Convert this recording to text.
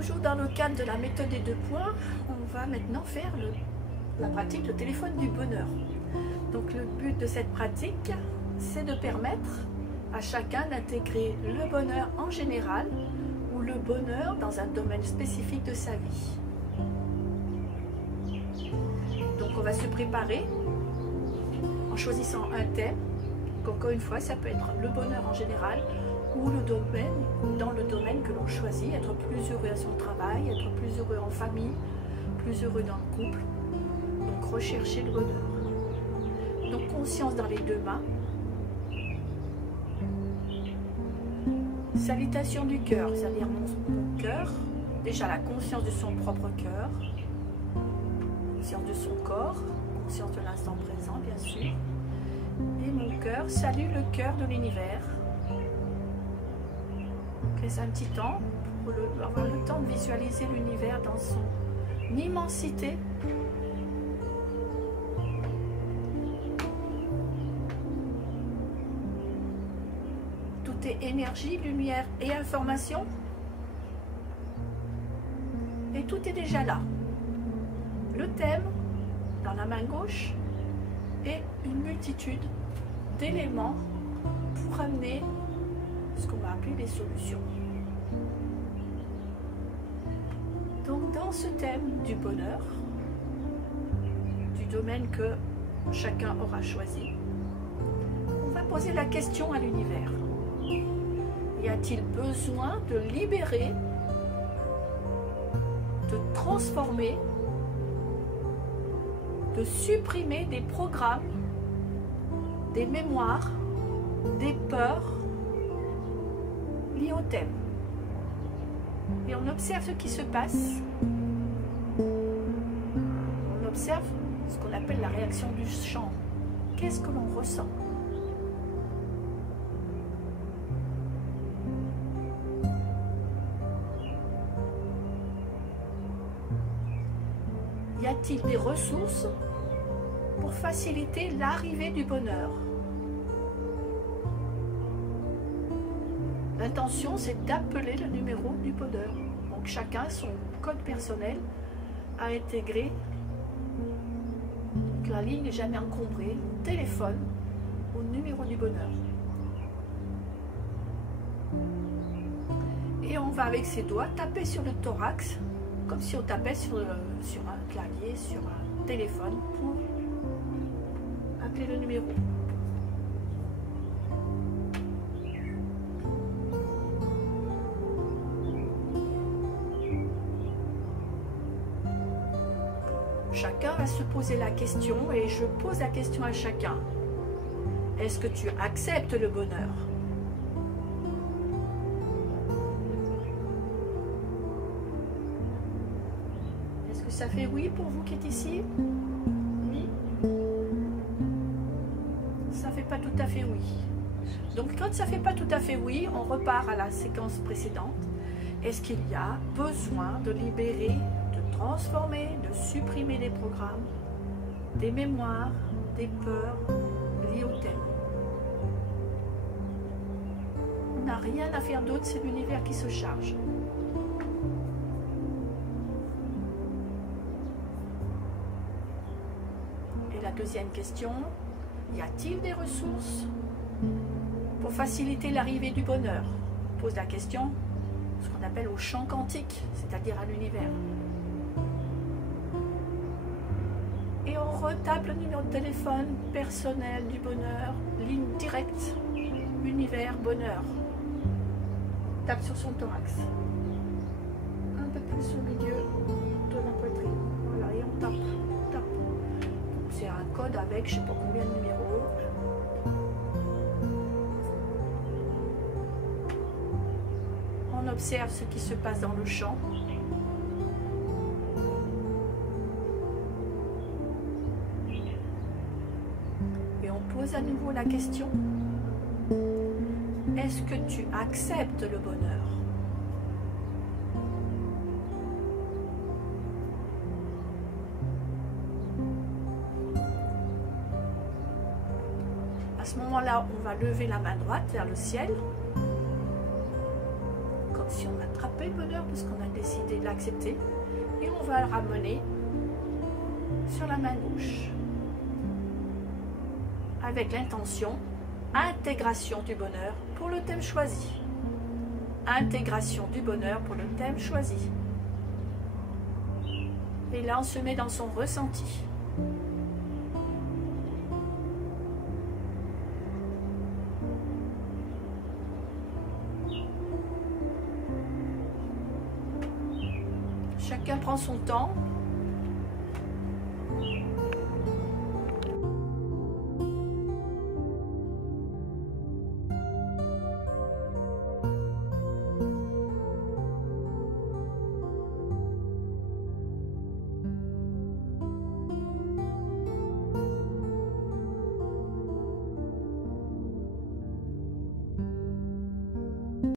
toujours dans le cadre de la méthode des 2 points, on va maintenant faire la pratique le téléphone du bonheur. Donc le but de cette pratique, c'est de permettre à chacun d'intégrer le bonheur en général ou le bonheur dans un domaine spécifique de sa vie. Donc on va se préparer en choisissant un thème. Donc, encore une fois, ça peut être le bonheur en général ou le domaine, dans le domaine que l'on choisit, être plus heureux à son travail, être plus heureux en famille, plus heureux dans le couple. Donc rechercher le bonheur. Donc conscience dans les 2 mains. Salutation du cœur, c'est-à-dire mon cœur, déjà la conscience de son propre cœur, conscience de son corps, conscience de l'instant présent bien sûr. Et mon cœur salue le cœur de l'univers. Laisse un petit temps pour avoir le temps de visualiser l'univers dans son immensité. Tout est énergie, lumière et information. Et tout est déjà là. Le thème, dans la main gauche, et une multitude d'éléments pour amener ce qu'on va appeler les solutions. Donc dans ce thème du bonheur, du domaine que chacun aura choisi, on va poser la question à l'univers. Y a-t-il besoin de libérer, de transformer, de supprimer des programmes, des mémoires, des peurs liées au thème? Et on observe ce qui se passe. On observe ce qu'on appelle la réaction du champ. Qu'est-ce que l'on ressent? Y a-t-il des ressources pour faciliter l'arrivée du bonheur? L'intention, c'est d'appeler le numéro du bonheur. Donc chacun son code personnel à intégrer. Donc la ligne n'est jamais encombrée. Téléphone au numéro du bonheur. Et on va avec ses doigts taper sur le thorax, comme si on tapait sur un clavier, sur un téléphone, pour appeler le numéro. Chacun va se poser la question, et je pose la question à chacun. Est-ce que tu acceptes le bonheur? Est-ce que ça fait oui pour vous qui êtes ici? Oui. Ça fait pas tout à fait oui. Donc quand ça fait pas tout à fait oui, on repart à la séquence précédente. Est-ce qu'il y a besoin de libérer, de transformer, de supprimer des programmes, des mémoires, des peurs liées au thème? On n'a rien à faire d'autre, c'est l'univers qui se charge. Et la deuxième question, y a-t-il des ressources pour faciliter l'arrivée du bonheur? On pose la question, ce qu'on appelle au champ quantique, c'est-à-dire à l'univers. Et on retape le numéro de téléphone personnel du bonheur, ligne directe, univers, bonheur. Tape sur son thorax. Un peu plus au milieu de la poitrine. Voilà, et on tape, tape. C'est un code avec je ne sais pas combien de numéros. On observe ce qui se passe dans le champ. Et on pose à nouveau la question. Est-ce que tu acceptes le bonheur? À ce moment-là, on va lever la main droite vers le ciel, comme si on a attrapé le bonheur parce qu'on a décidé de l'accepter, et on va le ramener sur la main gauche avec l'intention intégration du bonheur pour le thème choisi. Intégration du bonheur pour le thème choisi. Et là, on se met dans son ressenti. Chacun prend son temps